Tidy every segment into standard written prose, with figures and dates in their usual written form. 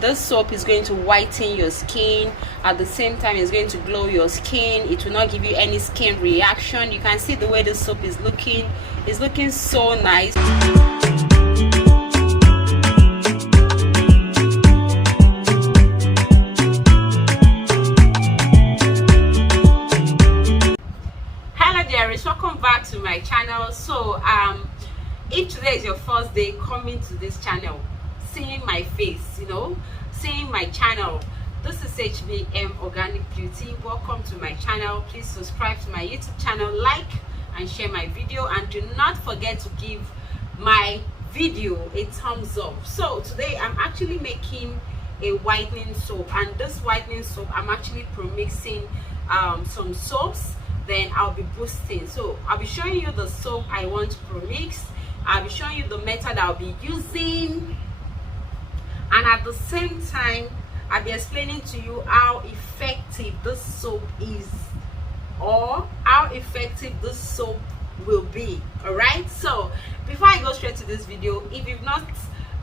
this soap is going to whiten your skin. At the same time, it's going to glow your skin. It will not give you any skin reaction. You can see the way the soap is looking. It's looking so nice. Welcome back to my channel. So if today is your first day coming to this channel, seeing my face, seeing my channel, this is HBM Organic Beauty. Welcome to my channel. Please subscribe to my YouTube channel, like and share my video, and do not forget to give my video a thumbs up. So today I'm actually making a whitening soap, and this whitening soap I'm actually promixing some soaps, then I'll be boosting. So I'll be showing you the soap I want to promix. I'll be showing you the method I'll be using, and at the same time I'll be explaining to you how effective this soap is, or how effective this soap will be. All right, so before I go straight to this video, if you've not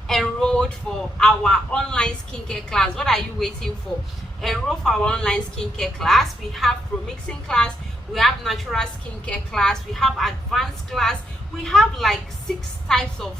enrolled for our online skincare class, what are you waiting for? Enroll for our online skincare class. We have promixing class, we have natural skincare class, we have advanced class, we have like 6 types of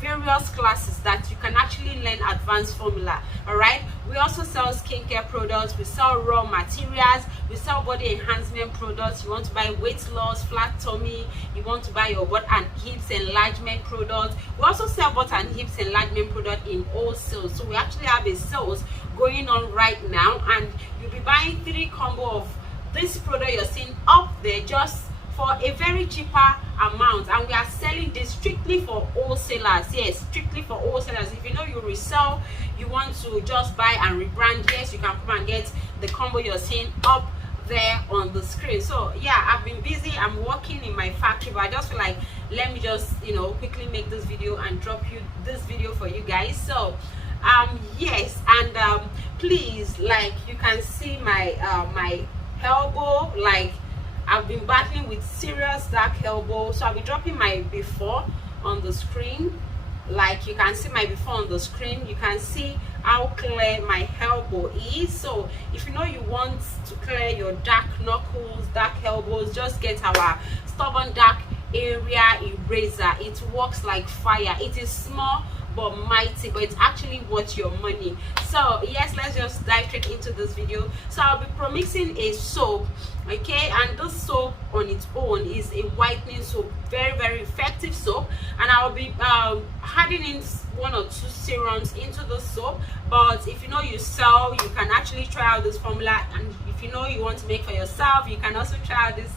various classes that you can actually learn advanced formula. All right, we also sell skincare products, we sell raw materials, we sell body enhancement products. You want to buy weight loss, flat tummy, you want to buy your butt and hips enlargement products. We also sell butt and hips enlargement product in wholesale. So we actually have a sales going on right now, and you'll be buying 3 combo of this product you're seeing up there just for a very cheaper amount, and we are selling this strictly for wholesalers. Yes, strictly for wholesalers. If you resell, you want to just buy and rebrand, yes, you can come and get the combo you're seeing up there on the screen. So yeah, I've been busy, I'm working in my factory, but I just feel like let me just quickly make this video and drop you this video for you guys. So yes, and please, like, you can see my my elbow, like I've been battling with serious dark elbow, so I'll be dropping my before on the screen. Like, you can see my before on the screen, you can see how clear my elbow is. So if you want to clear your dark knuckles, dark elbows, just get our stubborn dark area eraser. It works like fire. It is small but mighty, but it's actually worth your money. So yes, let's just dive straight into this video. So I'll be promixing a soap, okay, and this soap on its own is a whitening soap, very effective soap, and I'll be adding in 1 or 2 serums into the soap. But if you sell, you can actually try out this formula, and if you want to make for yourself, you can also try out this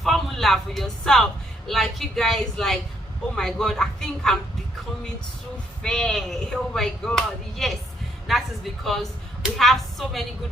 formula for yourself. Like, you guys, like, oh my god, I think I'm becoming too fair. Oh my god, yes, that is because we have so many good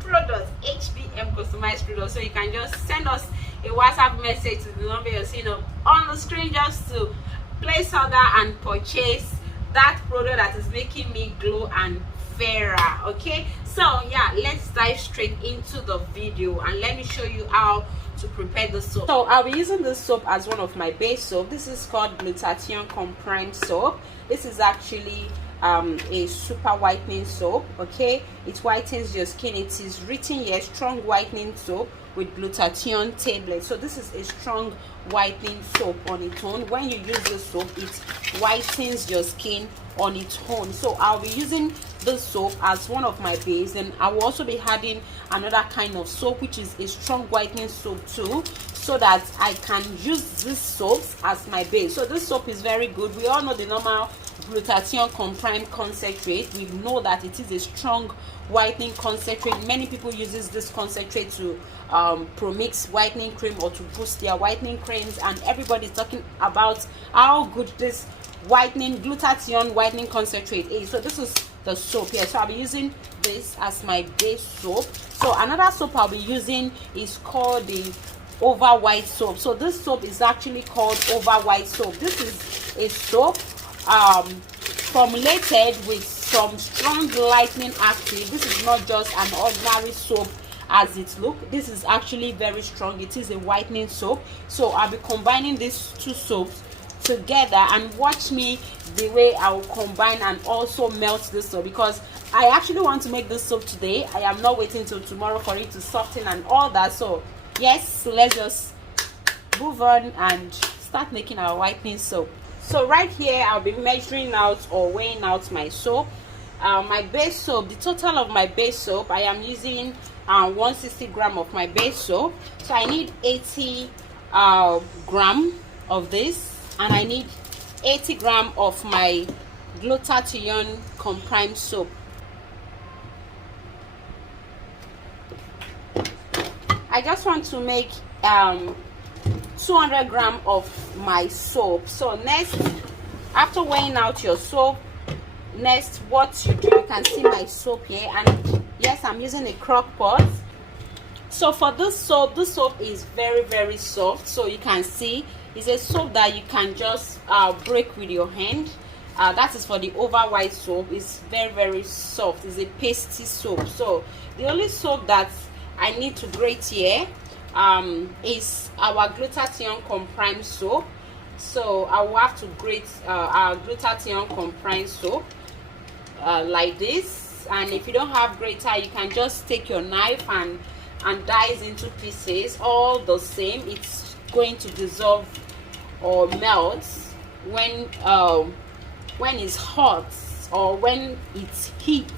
products, HBM customized products. So you can just send us a WhatsApp message to the number you're seeing on the screen, just to place order and purchase that product that is making me glow and fairer. Okay, so yeah, let's dive straight into the video, and let me show you how to prepare the soap. So I'll be using this soap as one of my base soap. This is called Glutathione Comprime soap. This is actually a super whitening soap. Okay, it whitens your skin. It is written here, strong whitening soap with glutathione tablets. So this is a strong whitening soap on its own. When you use this soap, it whitens your skin on its own. So I'll be using this soap as one of my base, and I will also be adding another kind of soap, which is a strong whitening soap too, so that I can use this soap as my base. So this soap is very good. We all know the normal Glutathione Comprime concentrate. We know that it is a strong whitening concentrate. Many people uses this concentrate to promix whitening cream or to boost their whitening creams, and everybody's talking about how good this whitening glutathione whitening concentrate is. So this is the soap here. So I'll be using this as my base soap. So another soap I'll be using is called the Over White soap. So this soap is actually called Over White soap. This is a soap formulated with some strong lightening active. This is not just an ordinary soap as it looks. This is actually very strong. It is a whitening soap. So I'll be combining these 2 soaps together and watch me the way I will combine and also melt this soap, because I actually want to make this soap today. I am not waiting till tomorrow for it to soften and all that. So yes, so let's just move on and start making our whitening soap. So right here I'll be measuring out or weighing out my soap. My base soap, the total of my base soap, I am using 160 gram of my base soap. So I need 80 gram of this, and I need 80 gram of my glutathione compressed soap. I just want to make 200 gram of my soap. So next, after weighing out your soap, next what you do, you can see my soap here, and yes, I'm using a crock pot. So for this soap is very soft. So you can see it's a soap that you can just break with your hand. That is for the over white soap. It's very soft. It's a pasty soap. So the only soap that I need to grate here is our glutathione compressed soap. So I will have to grate our glutathione compressed soap like this. And if you don't have grater, you can just take your knife and dice into pieces. All the same, it's going to dissolve or melt when it's hot or when it's heat.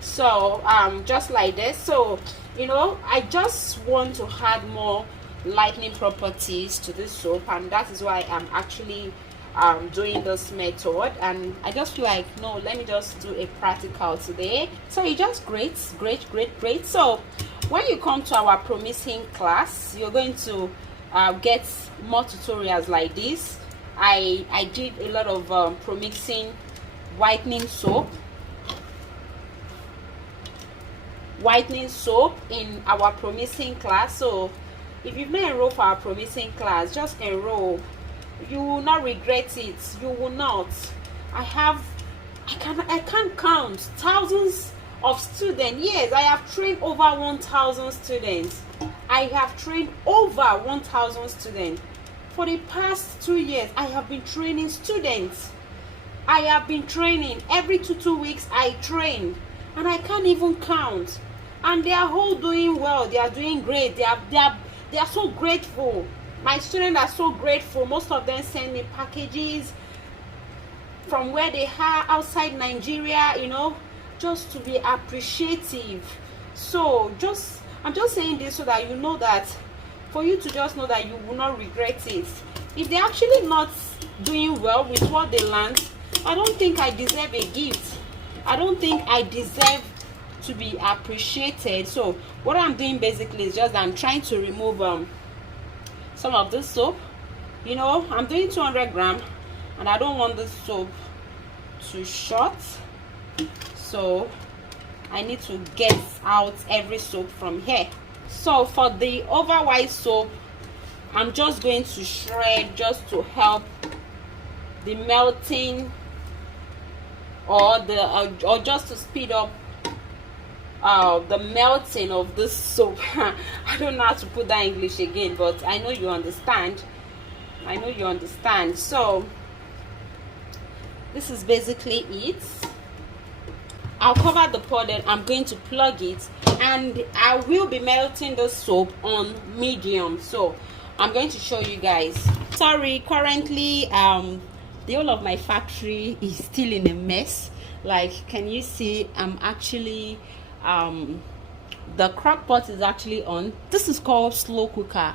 So just like this. So you know, I just want to add more lightening properties to this soap, and that is why I'm actually doing this method. And I just feel like, no, let me just do a practical today. So you just grate. So when you come to our Promixing class, you're going to get more tutorials like this. I did a lot of Promixing whitening soap in our Promixing class. So if you've not enrolled for our Promixing class, just enroll. You will not regret it. You will not. I can't count thousands of students. Yes, I have trained over 1,000 students. I have trained over 1,000 students. For the past 2 years, I have been training students. I have been training every two weeks. I train, and I can't even count. And they are all doing well. They are doing great. They are so grateful. My students are so grateful. Most of them send me packages from where they are outside Nigeria, you know, just to be appreciative. So I'm just saying this so that you know that, for you to just know that you will not regret it. If they're actually not doing well with what they learned, I don't think I deserve a gift. I don't think I deserve to be appreciated. So what I'm doing basically is just I'm trying to remove some of this soap. You know, I'm doing 200 gram, and I don't want this soap to short, so I need to get out every soap from here. So for the over white soap, I'm just going to shred just to help the melting, or just to speed up the melting of this soap. I don't know how to put that in English again, but I know you understand. So this is basically it. I'll cover the pot, then I'm going to plug it, and I will be melting the soap on medium. So I'm going to show you guys. Sorry, currently the whole of my factory is still in a mess. Like, can you see? I'm actually the crock pot is actually on. This is called slow cooker.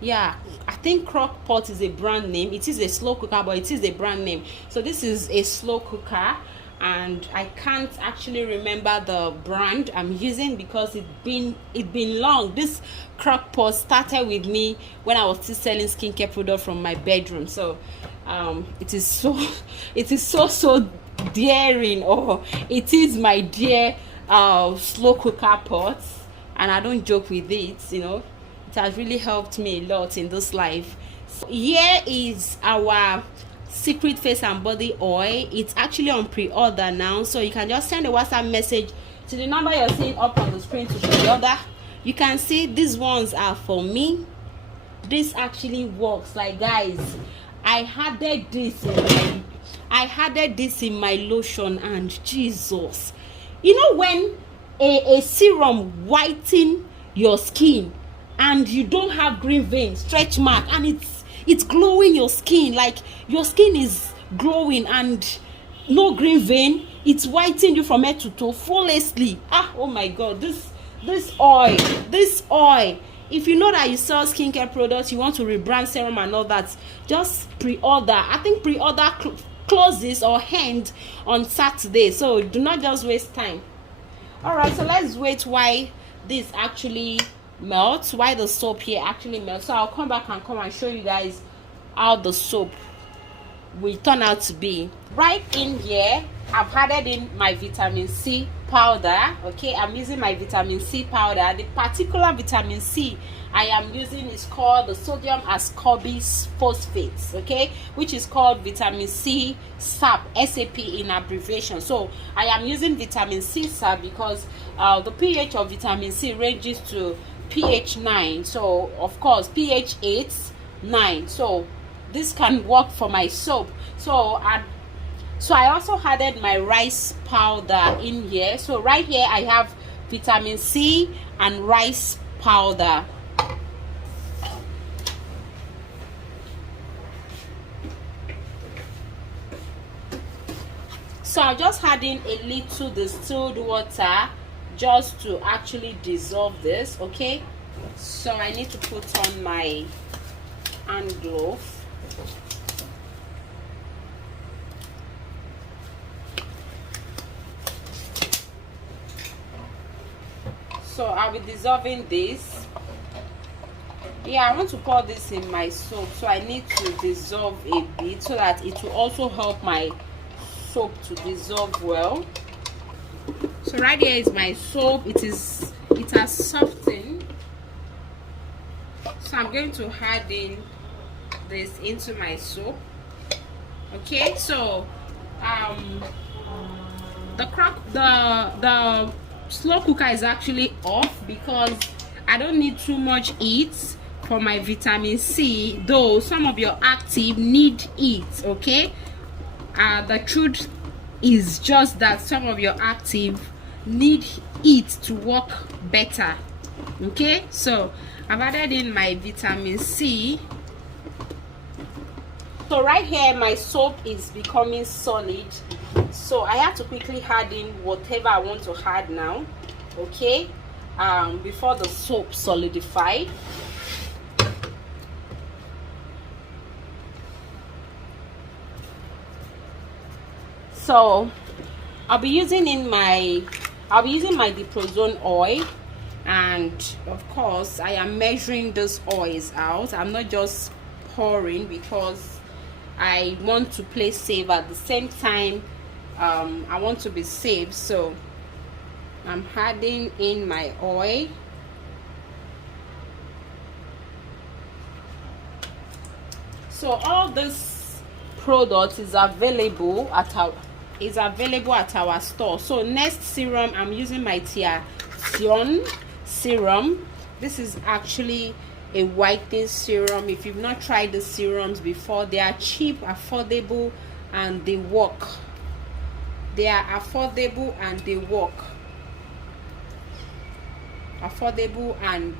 Yeah, I think crock pot is a brand name. It is a slow cooker, but it is a brand name. So this is a slow cooker, and I can't actually remember the brand I'm using because it's been long. This crock pot started with me when I was still selling skincare products from my bedroom. So it is so daring, or it is my dear slow cooker pot, and I don't joke with it. You know, it has really helped me a lot in this life. So here is our secret face and body oil. It's actually on pre-order now, so you can just send a WhatsApp message to the number you're seeing up on the screen to pre-order. You can see these ones are for me. This actually works. Like, guys, I added this in my lotion, and Jesus, you know, when a serum whiten your skin and you don't have green veins, stretch mark, and it's glowing your skin, like your skin is glowing and no green vein, it's whitening you from head to toe flawlessly. Oh my God, this oil, if you know that you sell skincare products, you want to rebrand serum and all that, just pre-order. I think pre-order closes or end on Saturday, so do not just waste time. All right, so let's wait while this actually melts, while the soap here actually melts. So I'll come back and show you guys how the soap will turn out to be. Right in here, I've added in my vitamin C powder. Okay, I'm using my vitamin C powder. The particular vitamin C I am using is called the sodium ascorbate phosphate, okay, which is called vitamin C SAP, SAP in abbreviation. So I am using vitamin C SAP because the pH of vitamin C ranges to pH 9. So of course pH 8, 9. So this can work for my soap. So I also added my rice powder in here. So right here I have vitamin C and rice powder. So I'll just add in a little distilled water just to actually dissolve this. Okay, so I need to put on my hand glove. So I'll be dissolving this. Yeah, I want to pour this in my soap, so I need to dissolve a bit so that it will also help my soap to dissolve well. So right here is my soap. It has softened. So I'm going to add in this into my soap. Okay, so the slow cooker is actually off because I don't need too much heat for my vitamin C, though some of your active need heat. Okay, the truth is just that some of your active need heat to work better. Okay, so I've added in my vitamin C. So right here my soap is becoming solid, so I have to quickly add in whatever I want to add now. Okay, before the soap solidifies. So I'll be using my diprozone oil, and of course I am measuring those oils out. I'm not just pouring because I want to play safe. At the same time, I want to be safe, so I'm adding in my oil. So all this product is available at our store. So next serum, I'm using my Thiazion serum. This is actually a whitening serum. If you've not tried the serums before, they are cheap, affordable, and they work. They are affordable and they work. Affordable and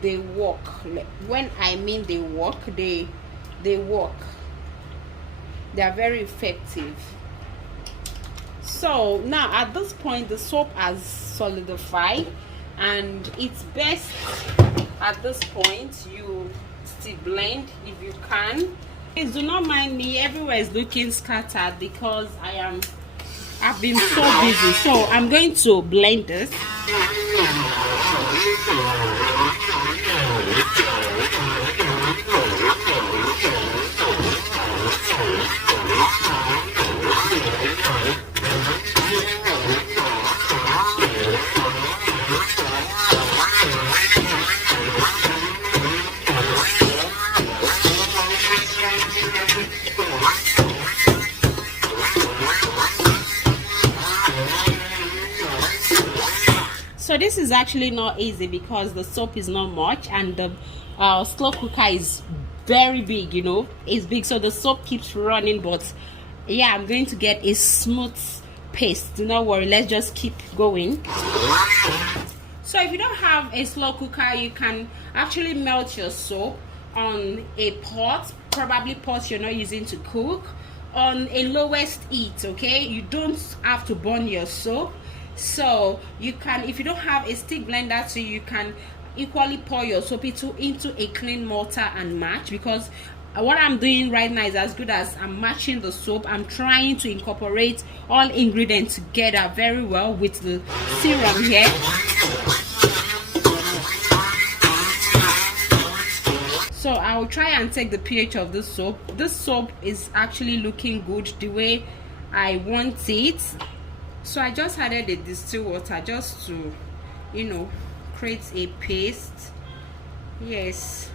they work. When I mean they work, they work. They are very effective. So now at this point the soap has solidified, and it's best at this point you still blend if you can. Please do not mind me, everywhere is looking scattered because I've been so busy. So I'm going to blend this. So this is actually not easy because the soap is not much and the slow cooker is very big, you know, it's big, so the soap keeps running. But yeah, I'm going to get a smooth paste. Do not worry, let's just keep going. So if you don't have a slow cooker, you can actually melt your soap on a pot, probably pot you're not using to cook, on a lowest heat. Okay, you don't have to burn your soap. So you can, if you don't have a stick blender, so you can equally pour your soap into a clean mortar and match, because what I'm doing right now is as good as I'm matching the soap. I'm trying to incorporate all ingredients together very well with the serum here. So I will try and take the pH of this soap. This soap is actually looking good the way I want it. So I just added the distilled water just to, you know, create a paste. Yes.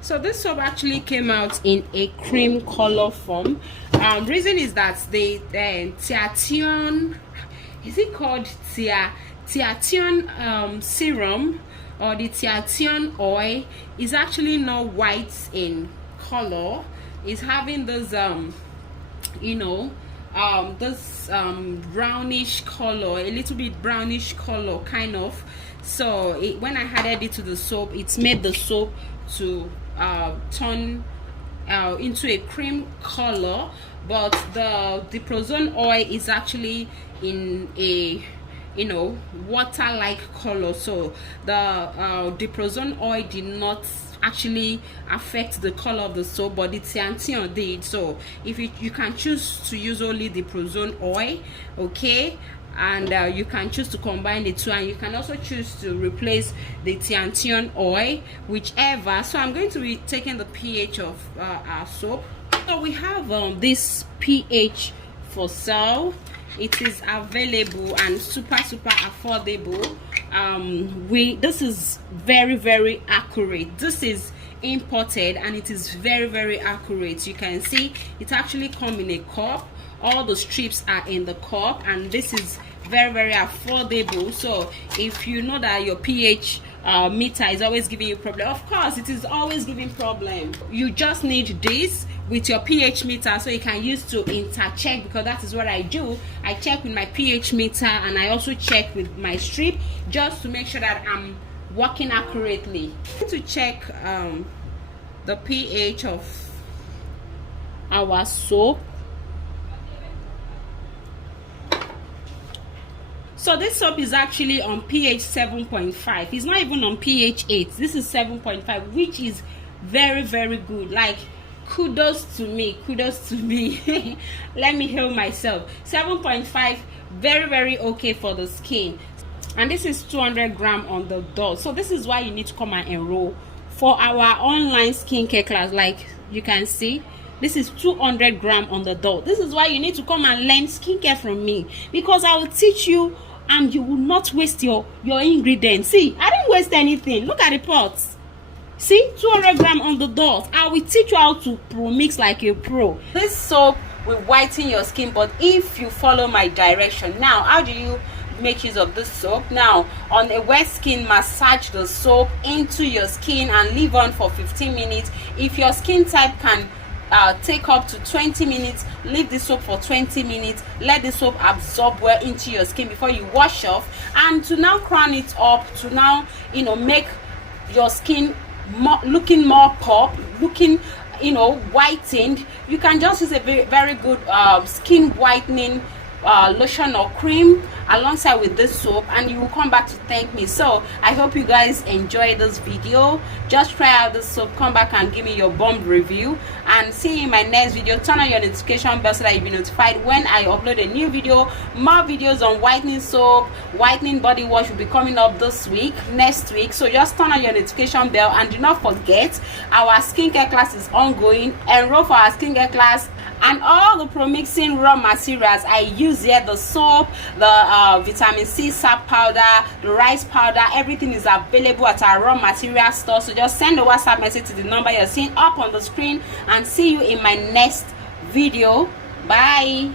So this soap actually came out in a cream color form. Reason is that the Thiation, is it called Thiation serum, or the Thiation oil, is actually not white in color. It's having this you know, this brownish color, a little bit brownish color kind of. So when I added it to the soap, it's made the soap to turn into a cream color. But the diprozone oil is actually in a, you know, water like color. So the diprozone oil did not actually affect the color of the soap, but the Thiation did. So if you can choose to use only diprozone oil, okay, and you can choose to combine the two, and you can also choose to replace the Thiation oil, whichever. So I'm going to be taking the pH of our soap. So we have this pH for sale. It is available and super affordable. This is very accurate. This is imported and it is very accurate. You can see it actually comes in a cup. All the strips are in the cup, and this is very affordable. So if you know that your pH meter is always giving you problem, of course it is always giving problem, you just need this with your pH meter, so you can use to intercheck, because that is what I do. I check with my pH meter and I also check with my strip, just to make sure that I'm working accurately. To check the pH of our soap. So this soap is actually on pH 7.5. It's not even on pH 8. This is 7.5, which is very good. Like, kudos to me. Let me hail myself. 7.5, very okay for the skin. And this is 200 grams on the dot. So this is why you need to come and enroll for our online skincare class. Like you can see, this is 200 grams on the dot. This is why you need to come and learn skincare from me, because I will teach you and you will not waste your ingredients. See, I didn't waste anything. Look at the pots. See, 200 grams on the dot. I will teach you how to Promix like a pro. This soap will whiten your skin, but if you follow my direction. Now, how do you make use of this soap? Now, on a wet skin, massage the soap into your skin and leave on for 15 minutes. If your skin type can take up to 20 minutes, leave the soap for 20 minutes. Let the soap absorb well into your skin before you wash off. And to now crown it up, to now, you know, make your skin looking more pop, looking, you know, whitened, you can just use a very good skin whitening lotion or cream alongside with this soap, and you will come back to thank me. So I hope you guys enjoy this video. Just try out this soap, come back and give me your bomb review, and see you in my next video. Turn on your notification bell so that you'll be notified when I upload a new video. More videos on whitening soap, whitening body wash will be coming up next week. So just turn on your notification bell, and do not forget our skincare class is ongoing. Enroll for our skincare class, and all the Promixing raw materials I use here, the soap, the vitamin C sap powder, the rice powder, everything is available at our raw material store. So just send a WhatsApp message to the number you're seeing up on the screen, and see you in my next video. Bye.